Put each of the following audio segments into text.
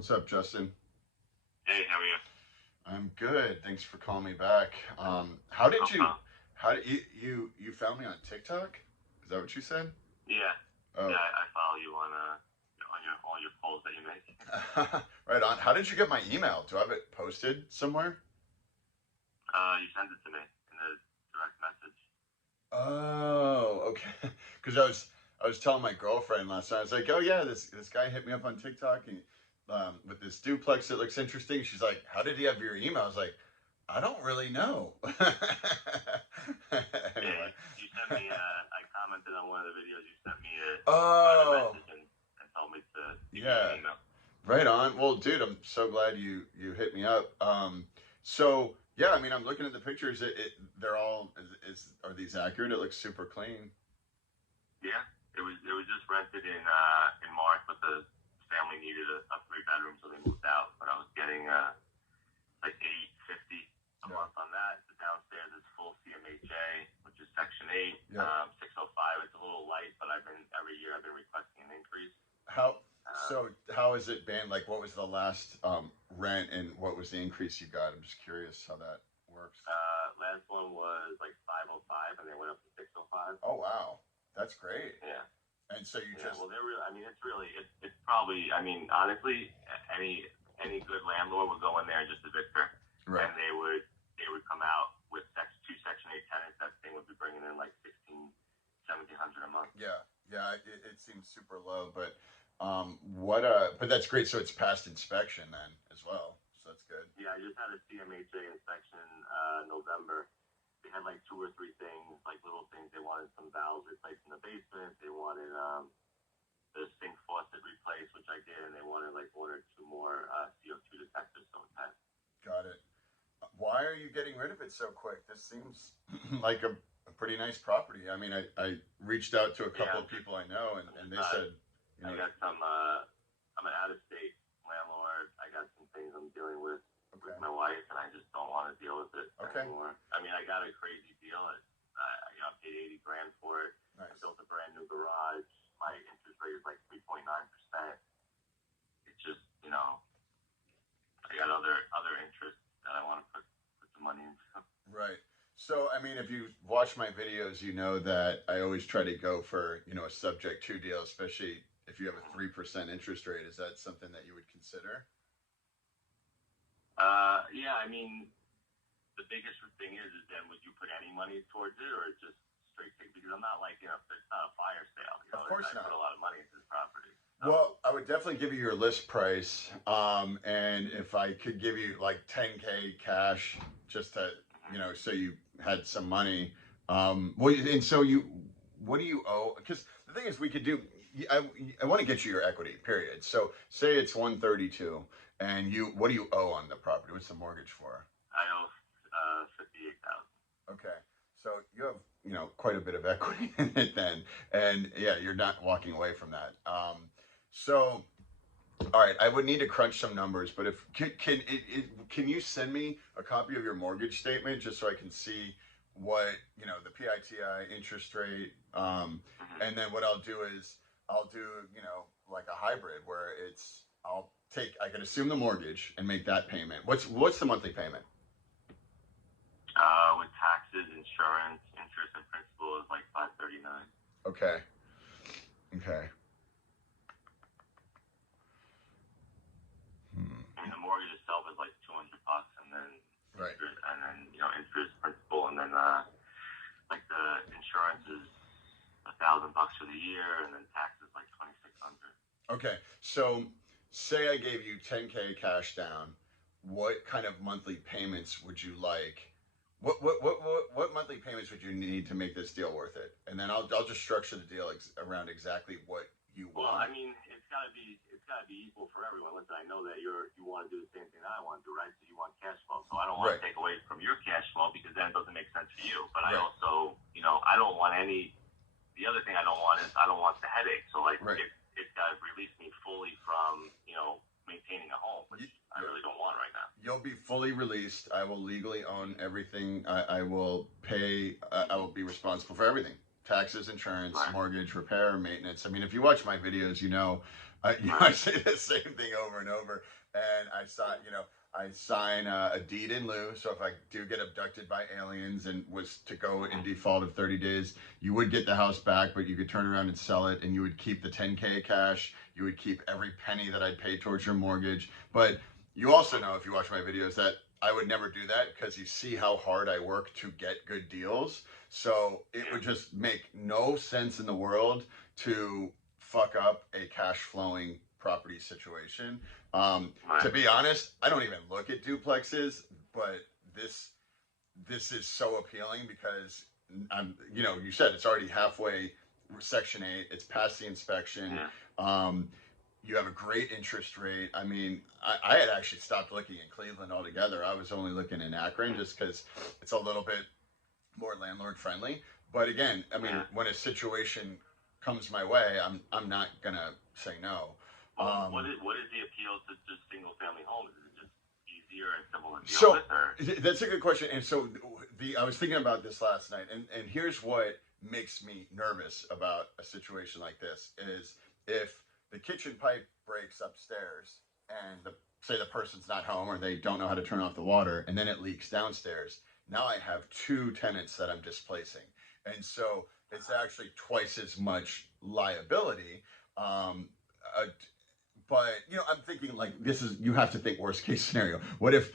What's up, Justin? Hey, how are you? I'm good. Thanks for calling me back. How did No you? problem. How did you found me on TikTok? Is that what you said? Yeah, yeah, Oh, I follow you on your all your polls that you make. right on. How did you get my email? Do I have it posted somewhere? You sent it to me in a direct message. Oh, okay. Because I was telling my girlfriend last night. I was like, "Oh yeah, this guy hit me up on TikTok and with this duplex that looks interesting." She's like, "How did he have your email?" I was like, "I don't really know." Yeah, Anyway. you sent me. I commented on one of the videos. You sent me a private Oh, message and told me to give you an yeah. email. Right on. Well, dude, I'm so glad you hit me up. So yeah, I mean, I'm looking at the pictures. They're all are these accurate? It looks super clean. Yeah, it was just rented in March, but the family needed a three bedroom, so they moved out. But I was getting like 850 a Yeah. month on that. The downstairs is full CMHA, which is Section 8, Yeah. 605. It's a little light, but every year I've been requesting an increase. How Uh, so? How has it been? Like, what was the last rent, and what was the increase you got? I'm just curious how that works. Last one was like 505, and they went up to 605. Oh wow, that's great. Yeah. And so you Yeah, just well, they're really. I mean, it's probably. I mean, honestly, any good landlord would go in there and just evict her, right. and they would come out with two Section 8 tenants. That thing would be bringing in like 1700 a month. Yeah, yeah. It seems super low, but but that's great. So it's past inspection then as well. So that's good. Yeah, I just had a CMHA inspection November. They had like two or three things, like little things. They wanted some valves replaced in the basement. They wanted the sink faucet replaced, which I did, and they wanted like one or two more CO2 detectors. So it's had. Got it. Why are you getting rid of it so quick? This seems like a pretty nice property. I mean, I reached out to a Yeah, couple of people I know, I'm and just they not. said, you I know, got some. I'm an out-of-state landlord. I got some things I'm dealing with okay, my wife, and I just don't want to deal with it okay, anymore. I mean, I got a crazy deal. I paid 80 grand for it. I nice. built a brand new garage. My interest rate is like 3.9%. It's just, I got other interests that I want to put some money into. Right. So, I mean, if you watch my videos, you know that I always try to go for, a subject to deal, especially if you have a 3% interest rate. Is that something that you would consider? Yeah, I mean, the biggest thing is then would you put any money towards it or just straight take? Because I'm not like, it's not a fire sale. Of course I put not. a lot of money into the property. So, Well, I would definitely give you your list price. And if I could give you like 10K cash just to, so you had some money. Well, and so what do you owe? Because the thing is, we could do, I want to get you your equity, period. So say it's 132 and what do you owe on the property? What's the mortgage for? I owe 58,000. Okay. So you have, quite a bit of equity in it then. And yeah, you're not walking away from that. So, all right, I would need to crunch some numbers, but if can you send me a copy of your mortgage statement just so I can see what the PITI interest rate, Mm-hmm. and then what I'll do is I'll do like a hybrid where I can assume the mortgage and make that payment. What's the monthly payment? With taxes, insurance, interest, and principal is like 539. Okay, okay. Hmm. I mean, the mortgage itself is like 200 bucks, and then Right. interest, principal, and then like the insurance is 1,000 bucks for the year, and then taxes like 2,600. Okay, so say I gave you 10K cash down, what kind of monthly payments would you like? What monthly payments would you need to make this deal worth it? And then I'll just structure the deal around exactly what you Well, I want. mean, it's gotta be equal for everyone. Listen, I know that you want to do the same thing I want to do, right? So you want cash flow. So I don't want Right, to take away from your cash flow because then it doesn't make sense for you. But I right, also, I don't want any. The other thing I don't want is I don't want the headache. So like right. it's got to release me fully from maintaining a home, which I Yeah. really don't want right now. You'll be fully released. I will legally own everything. I will pay. I will be responsible for everything: taxes, insurance, Right. mortgage, repair, maintenance. I mean, if you watch my videos, I say the same thing over and over, and I sign a deed in lieu. So if I do get abducted by aliens and was to go in default of 30 days, you would get the house back, but you could turn around and sell it, and you would keep the 10K cash. You would keep every penny that I'd paid towards your mortgage. But you also know, if you watch my videos, that I would never do that because you see how hard I work to get good deals. So it would just make no sense in the world to fuck up a cash flowing property situation. To be honest, I don't even look at duplexes, but this is so appealing because you said it's already halfway Section 8. It's past the inspection. You have a great interest rate. I mean, I had actually stopped looking in Cleveland altogether. I was only looking in Akron just because it's a little bit more landlord friendly. But again, I mean, when a situation comes my way, I'm not gonna say no. What is the appeal to just single family homes? Is it just easier and simple to deal with? Or? That's a good question. And so I was thinking about this last night, and here's what makes me nervous about a situation like this is if the kitchen pipe breaks upstairs and say the person's not home or they don't know how to turn off the water and then it leaks downstairs. Now I have 2 tenants that I'm displacing. And so it's actually twice as much liability. But I'm thinking like you have to think worst case scenario. What if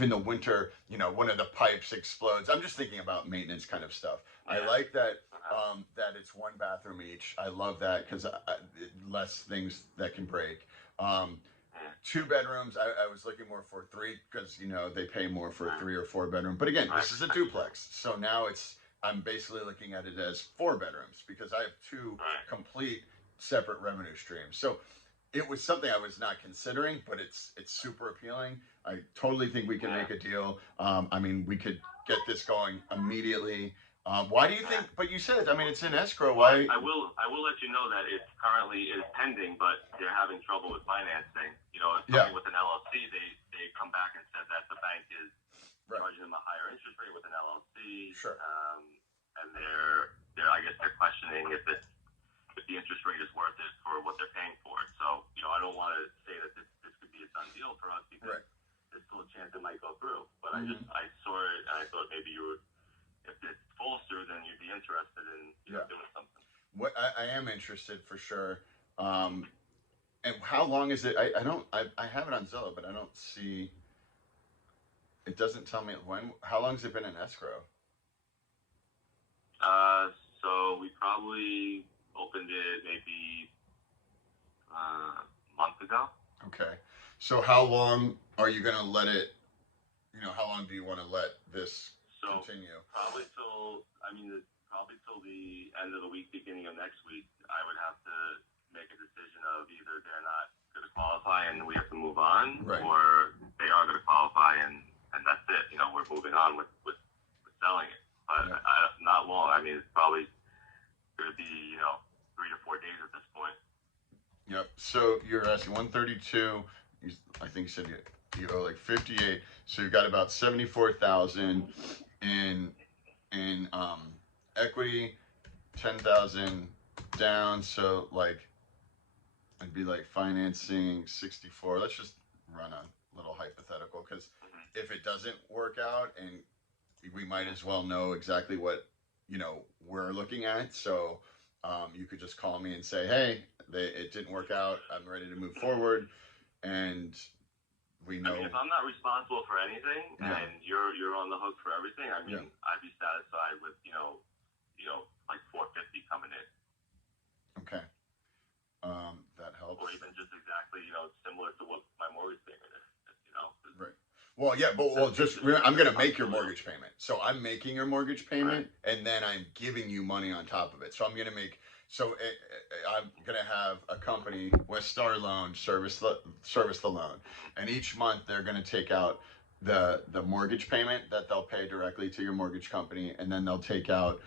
in the winter, one of the pipes explodes? I'm just thinking about maintenance kind of stuff. I like that that it's 1 bathroom each. I love that because less things that can break. 2 bedrooms. I was looking more for 3 because they pay more for a 3 or 4 bedroom. But again, this is a duplex, so now I'm basically looking at it as 4 bedrooms because I have 2 complete separate revenue streams. So it was something I was not considering, but it's super appealing. I totally think we can make a deal. I mean, we could get this going immediately. Why do you think? But you said, I mean, it's in escrow. Why? I will let you know that it currently is pending, but they're having trouble with financing. With an LLC, they come back and said that the bank is charging them a higher interest rate with an LLC. Sure. And I guess they're questioning if the interest rate is worth it for what they're paying for it. So I don't want to say that this could be a done deal for us because there's still a chance it might go through. But I saw it and I thought maybe if it falls through, then you'd be interested in doing something. What I am interested for sure. And how long is it? I have it on Zillow, but I don't see. It doesn't tell me when. How long has it been in escrow? So we probably opened it maybe a month ago. Okay. So how long are you going to let it? How long do you want to let this continue? Probably till the end of the week, beginning of next week. I would have to make a decision of either they're not going to qualify and we have to move on, or they are going to qualify and that's it. We're moving on with selling it. But not long. I mean, it's probably going to be 3 to 4 days at this point. Yep. So you're asking 132. I think you said you owe like 58. So you've got about 74,000 in equity, 10,000 down. So like I'd be like financing 64. Let's just run a little hypothetical because if it doesn't work out, and we might as well know exactly what we're looking at. So you could just call me and say, hey, it didn't work out. I'm ready to move forward, and we know. I mean, if I'm not responsible for anything and you're on the hook for everything, I mean, I'd be satisfied with like 450 coming in. Okay. That helps. Or even just exactly similar to what my mortgage payment is. Right. Well, yeah, but I'm going to make your mortgage payment. So I'm making your mortgage payment, and then I'm giving you money on top of it. So I'm going to have a company, West Star Loan, service the loan, and each month they're going to take out the mortgage payment that they'll pay directly to your mortgage company, and then they'll take out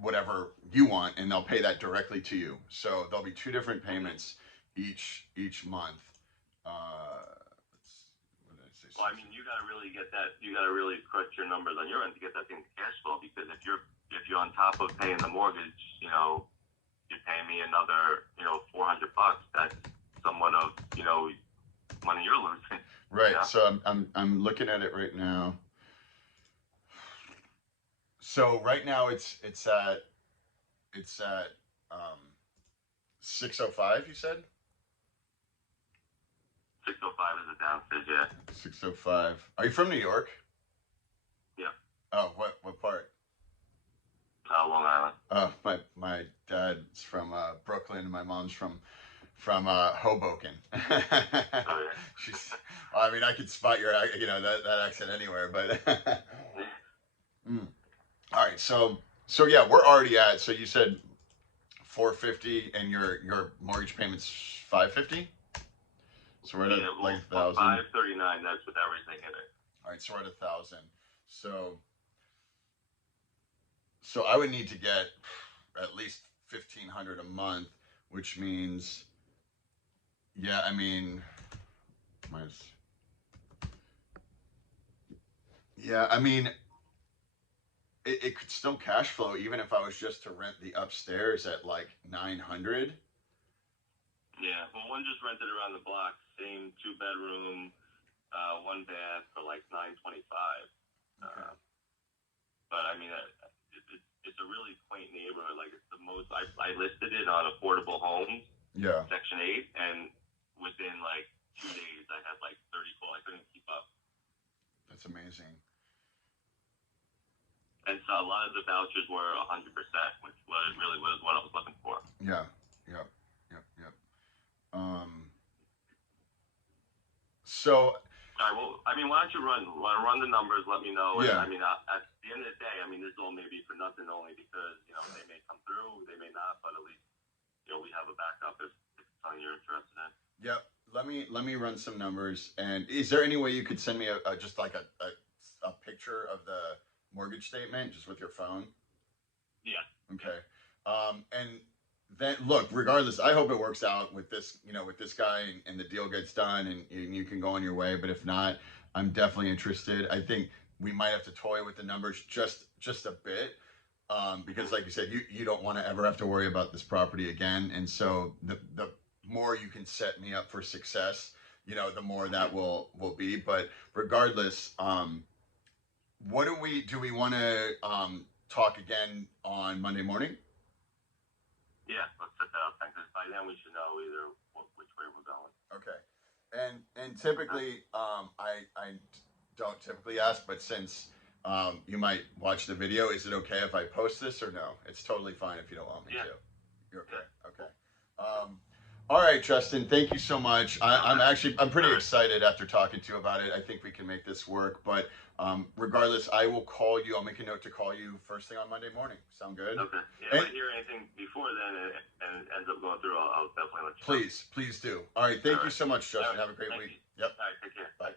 whatever you want, and they'll pay that directly to you. So there'll be 2 different payments each month. Well, I mean, you got to really get that. You got to really cut your numbers on your end to get that thing to cash flow. Because if you're on top of paying the mortgage, you pay me another, $400. That's somewhat of, money you're losing. Right. Yeah. So I'm looking at it right now. So right now it's at 605. You said 605 is the downstairs, yeah. 605. Are you from New York? Yeah. Oh, what part? Long Island. Oh, my dad's from Brooklyn, and my mom's from Hoboken. Oh, yeah. She's. I mean, I could spot your that accent anywhere, but. Mm. All right, so yeah, we're already at. So you said 450, and your mortgage payment's 550. So we're at like 1,000. 539. That's with everything in it. All right, so we're at 1,000. So I would need to get at least 1,500 a month, which means, yeah, I mean, minus, yeah, I mean, it could still cash flow even if I was just to rent the upstairs at like 900. Yeah, well, one just rented around the block, same 2-bedroom, 1 bath for like $925. Okay. But I mean, it's a really quaint neighborhood. Like it's the most. I listed it on Affordable Homes, Yeah. Section 8, and within like 2 days, I had like 30 calls. I couldn't keep up. That's amazing. And so a lot of the vouchers were 100%, which really was what I was looking for. Yeah. Yep. So. All right, well, I mean, why don't you run the numbers? Let me know. Yeah. And, I mean, at the end of the day, I mean, this all may be for nothing only because they may come through, they may not, but at least we have a backup if it's something you're interested in. Yep. Let me run some numbers. And is there any way you could send me just like a picture of the mortgage statement just with your phone? Yeah. Okay. And then look, regardless, I hope it works out with this, with this guy, and the deal gets done, and you can go on your way. But if not, I'm definitely interested. I think we might have to toy with the numbers just a bit, because, like you said, you don't want to ever have to worry about this property again. And so the more you can set me up for success, the more that will be. But regardless, what do we want to talk again on Monday morning? Yeah, let's set that up then, because by then we should know either which way we're going. Okay. And typically, I don't typically ask, but since you might watch the video, is it okay if I post this or no? It's totally fine if you don't want me to. You're okay. Yeah. Okay. All right, Justin. Thank you so much. I'm pretty excited after talking to you about it. I think we can make this work. But regardless, I will call you. I'll make a note to call you first thing on Monday morning. Sound good? Okay. Yeah, if I hear anything before then and it ends up going through, I'll definitely let you know. Please do. All right. Thank you so much, Justin. Have a great week. Yep. All right. Take care. Bye.